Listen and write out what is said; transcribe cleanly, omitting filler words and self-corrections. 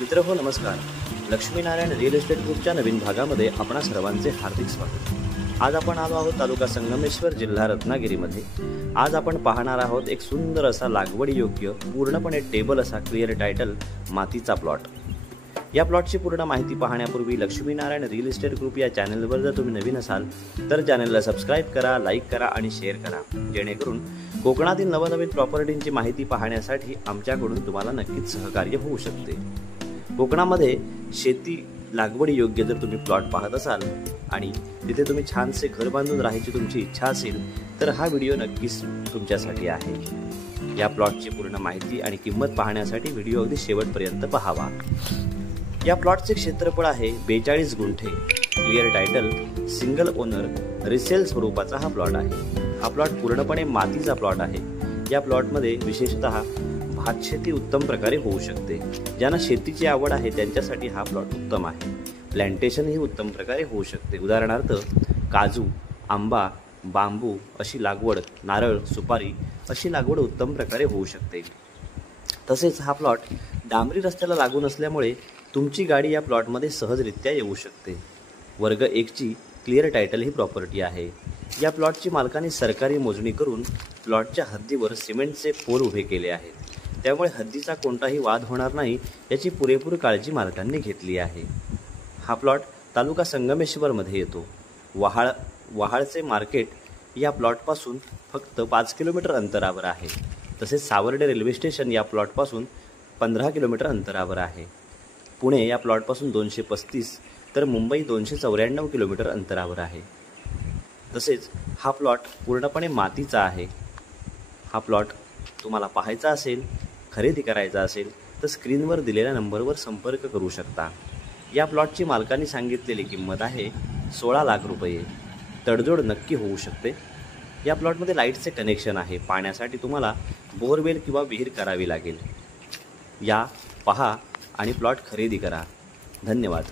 मित्रहो नमस्कार. Laxminarayan real estate ग्रुपच्या नवीन भागामध्ये आपणा सर्वांचे हार्दिक स्वागत. आज आपण आलो आहोत तालुका संगमेश्वर, जिल्हा रत्नागिरीमध्ये. आज आपण पाहणार आहोत एक सुंदर असा लागवडी योग्य, पूर्णपणे टेबल असा क्लिअर टायटल मातीचा प्लॉट. या प्लॉटची पूर्ण माहिती पाहण्यापूर्वी लक्ष्मीनारायण रिअल इस्टेट ग्रुप या चॅनलवर जर तुम्ही नवीन असाल तर चॅनलला सबस्क्राईब करा, लाईक करा आणि शेअर करा, जेणेकरून कोकणातील नवनवीन प्रॉपर्टींची माहिती पाहण्यासाठी आमच्याकडून तुम्हाला नक्कीच सहकार्य होऊ शकते. कोकणामध्ये शेती लागवडी योग्य जर तुम्ही प्लॉट पाहत असाल आणि तिथे तुम्ही छानसे घर बांधून राहायची तुमची इच्छा असेल तर हा व्हिडिओ नक्कीच तुमच्यासाठी आहे. या प्लॉटची पूर्ण माहिती आणि किंमत पाहण्यासाठी व्हिडिओ अगदी शेवटपर्यंत पाहावा. या प्लॉटचे क्षेत्रफळ आहे 42 गुंठे. Clear title, single owner, resale स्वरूपाचा हा प्लॉट आहे. हा प्लॉट पूर्णपणे मातीचा प्लॉट आहे. या प्लॉटमध्ये विशेषतः भात शेती उत्तम प्रकारे होऊ शकते. ज्यांना शेतीची आवड आहे त्यांच्यासाठी हा प्लॉट उत्तम आहे. प्लांटेशन ही उत्तम प्रकारे होऊ शकते. उदाहरणार्थ काजू, आंबा, बांबू अशी लागवड, नारळ, सुपारी अशी लागवड उत्तम प्रकारे होऊ शकते. तसेच हा प्लॉट डांबरी रस्त्याला लागून असल्यामुळे तुमची गाडी या प्लॉटमध्ये सहजरित्या येऊ शकते. वर्ग 1 ची क्लिअर टायटल ही प्रॉपर्टी आहे. या प्लॉटची मालकाने सरकारी मोजणी करून प्लॉटच्या हद्दीवर सिमेंटचे पोल उभे केले आहेत. त्यामुळे हद्दीचा कोणताही वाद होणार नाही याची पुरेपूर काळजी मालकांनी घेतली आहे. हा प्लॉट तालुका संगमेश्वरमध्ये येतो. वहाळचे मार्केट या प्लॉटपासून फक्त 5 किलोमीटर अंतरावर आहे. तसेच सावर्डे रेल्वे स्टेशन या प्लॉटपासून 15 किलोमीटर अंतरावर आहे. पुणे या प्लॉटपासून 235 तर मुंबई 294 किलोमीटर अंतरावर आहे. तसेच हा प्लॉट पूर्णपणे मातीचा आहे. हा प्लॉट तुम्हाला पाहायचा असेल, खरेदी करायचा असेल तर स्क्रीनवर दिलेल्या नंबरवर संपर्क करू शकता. या प्लॉटची मालकांनी सांगितलेली किंमत आहे 16 लाख रुपये. तडजोड नक्की होऊ शकते. या प्लॉटमध्ये लाईटचे कनेक्शन आहे. पाण्यासाठी तुम्हाला बोरवेल किंवा विहीर करावी लागेल. या पहा आणि प्लॉट खरेदी करा. धन्यवाद.